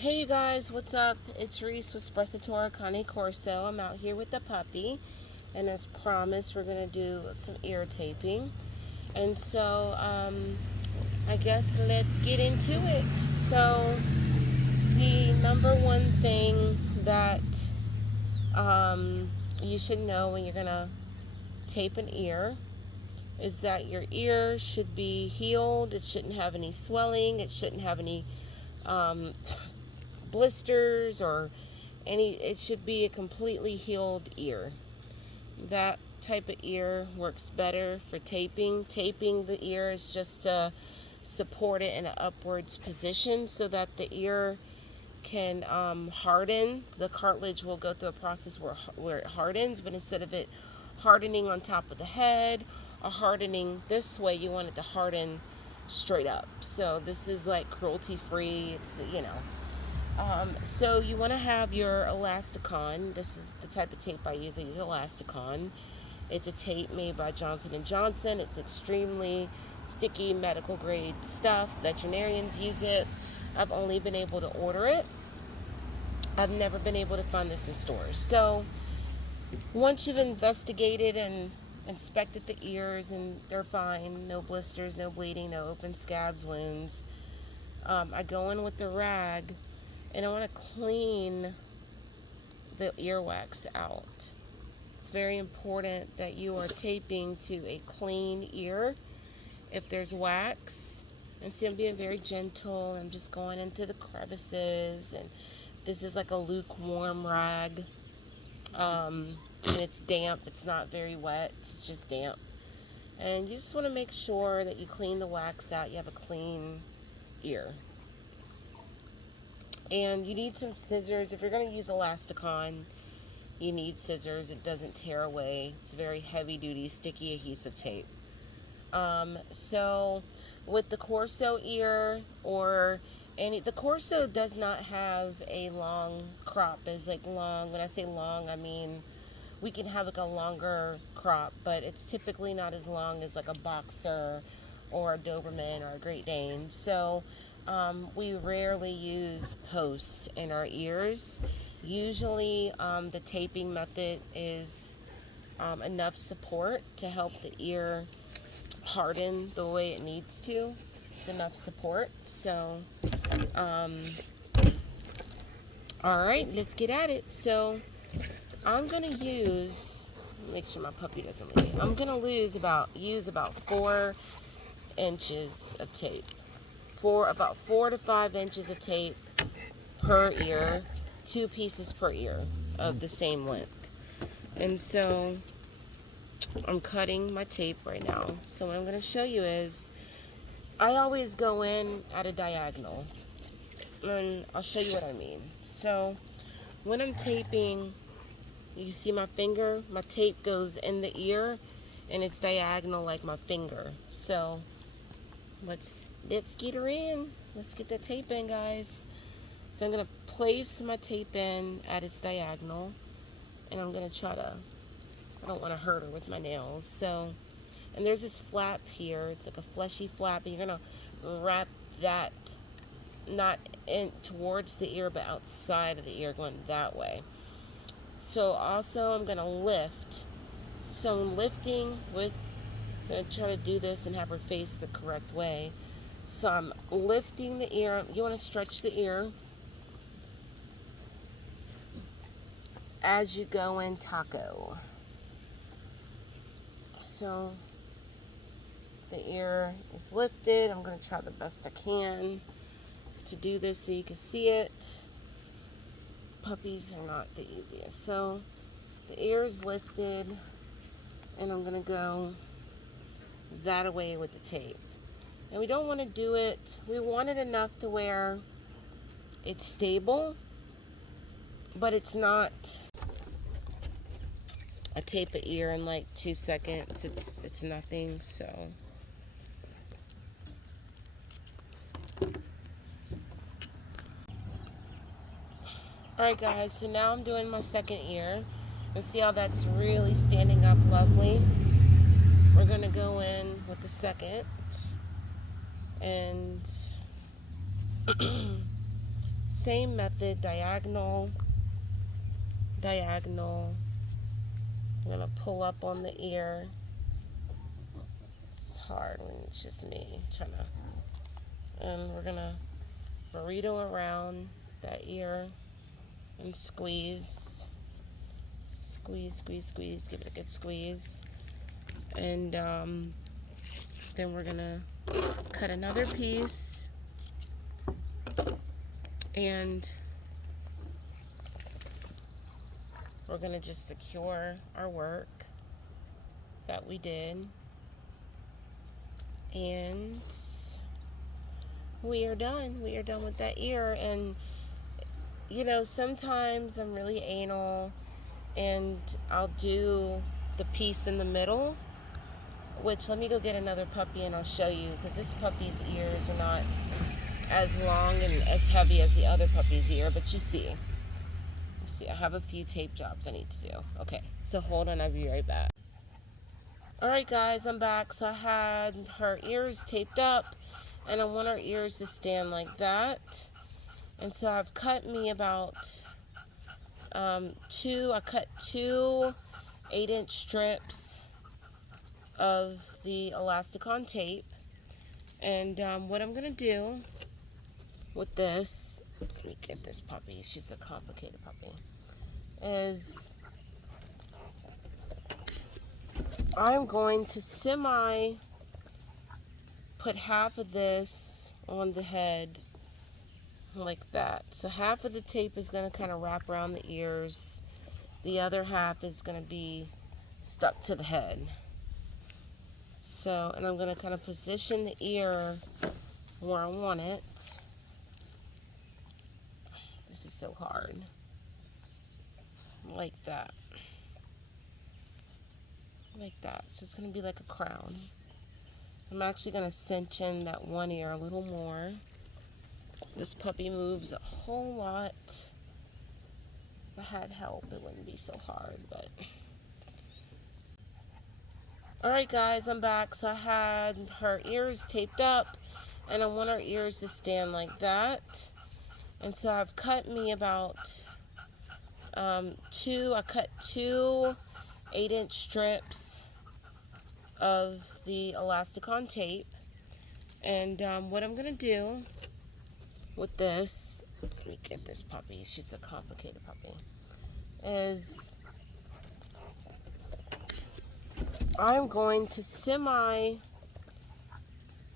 Hey you guys, what's up? It's Reese with Sprezzatura Cane Corso. I'm out here with the puppy, and as promised, we're gonna do some ear taping. And so, I guess let's get into it. So, the number one thing that you should know when you're gonna tape an ear is that your ear should be healed. It shouldn't have any swelling. It shouldn't have any um, blisters or it should be a completely healed ear. That type of ear works better for taping. Taping the ear is just to support it in an upwards position so that the ear can harden. The cartilage will go through a process where it hardens, but instead of it hardening on top of the head or hardening this way, you want it to harden straight up. So this is like cruelty free. So you want to have your Elasticon. This is the type of tape I use. I use Elasticon. It's a tape made by Johnson & Johnson. It's extremely sticky, medical grade stuff. Veterinarians use it. I've only been able to order it. I've never been able to find this in stores. So once you've investigated and inspected the ears and they're fine, no blisters, no bleeding, no open scabs, wounds, I go in with the rag and I want to clean the earwax out. It's very important that you are taping to a clean ear. If there's wax, and see, I'm being very gentle. I'm just going into the crevices, and this is like a lukewarm rag. And it's damp. It's not very wet. It's just damp. And you just want to make sure that you clean the wax out. You have a clean ear. And you need some scissors. If you're going to use Elasticon, you need scissors. It doesn't tear away. It's very heavy duty, sticky adhesive tape. So with the Corso ear the Corso does not have a long crop. It's like long. When I say long, I mean we can have like a longer crop, but it's typically not as long as like a Boxer or a Doberman or a Great Dane. So we rarely use post in our ears. Usually the taping method is enough support to help the ear harden the way it needs to. It's enough support. So all right, let's get at it. So I'm gonna make sure my puppy doesn't leave. I'm gonna use about 4 inches of tape. About 4 to 5 inches of tape per ear, 2 pieces per ear of the same length. And so I'm cutting my tape right now. So what I'm going to show you is I always go in at a diagonal, and I'll show you what I mean. So when I'm taping, you see my finger, my tape goes in the ear and it's diagonal like my finger. So let's get her in. Let's get the tape in, guys. So I'm going to place my tape in at its diagonal, and I'm going to I don't want to hurt her with my nails. So, and there's this flap here. It's like a fleshy flap, and you're going to wrap that not in towards the ear, but outside of the ear, going that way. So also I'm going to lift. So I'm lifting I'm going to try to do this and have her face the correct way. So I'm lifting the ear. You want to stretch the ear as you go in taco. So the ear is lifted. I'm going to try the best I can to do this so you can see it. Puppies are not the easiest. So the ear is lifted, and I'm going to go that way with the tape. And we don't want to do it, we want it enough to where it's stable, but it's not a tape an ear in like 2 seconds. It's nothing. So alright guys, so now I'm doing my second ear, and see how that's really standing up lovely. We're going to go in with the second, and Same method, diagonal, diagonal. I'm going to pull up on the ear. It's hard when it's just me trying to. And we're going to burrito around that ear and squeeze. Squeeze, squeeze, squeeze. Give it a good squeeze. And then we're going to cut another piece. And we're going to just secure our work that we did. And we are done. We are done with that ear. And, you know, sometimes I'm really anal and I'll do the piece in the middle, which, let me go get another puppy and I'll show you, because this puppy's ears are not as long and as heavy as the other puppy's ear, but you see, I have a few tape jobs I need to do. Okay, so hold on, I'll be right back. Alright guys, I'm back. So I had her ears taped up and I want her ears to stand like that. And so I've cut me about I cut two 8-inch strips of the Elasticon tape. And what I'm going to do with this, let me get this puppy, she's a complicated puppy, is I'm going to put half of this on the head like that. So half of the tape is going to kind of wrap around the ears. The other half is going to be stuck to the head. So, and I'm going to kind of position the ear where I want it. This is so hard. Like that. Like that. So it's going to be like a crown. I'm actually going to cinch in that one ear a little more. This puppy moves a whole lot. If I had help, it wouldn't be so hard, but... Alright guys, I'm back. So I had her ears taped up and I want her ears to stand like that. And so I've cut me about I cut two 8-inch strips of the Elasticon tape. And what I'm going to do with this, let me get this puppy, she's a complicated puppy, is I'm going to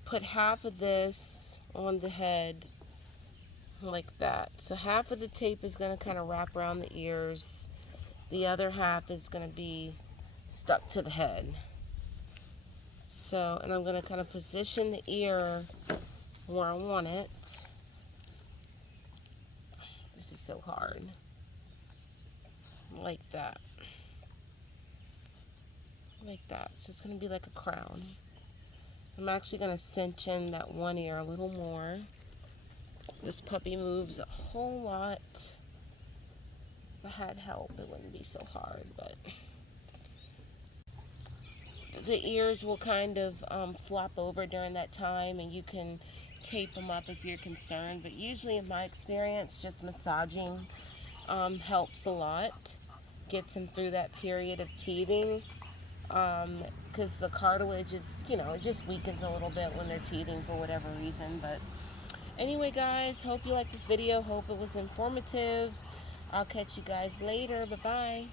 put half of this on the head like that. So half of the tape is going to kind of wrap around the ears. The other half is going to be stuck to the head. So, and I'm going to kind of position the ear where I want it. This is so hard. Like that. Like that. So it's going to be like a crown. I'm actually going to cinch in that one ear a little more. This puppy moves a whole lot. If I had help, it wouldn't be so hard, but... The ears will kind of flop over during that time, and you can tape them up if you're concerned. But usually, in my experience, just massaging helps a lot. Gets them through that period of teething. Because the cartilage is, you know, it just weakens a little bit when they're teething for whatever reason. But anyway, guys, hope you liked this video. Hope it was informative. I'll catch you guys later. Bye-bye.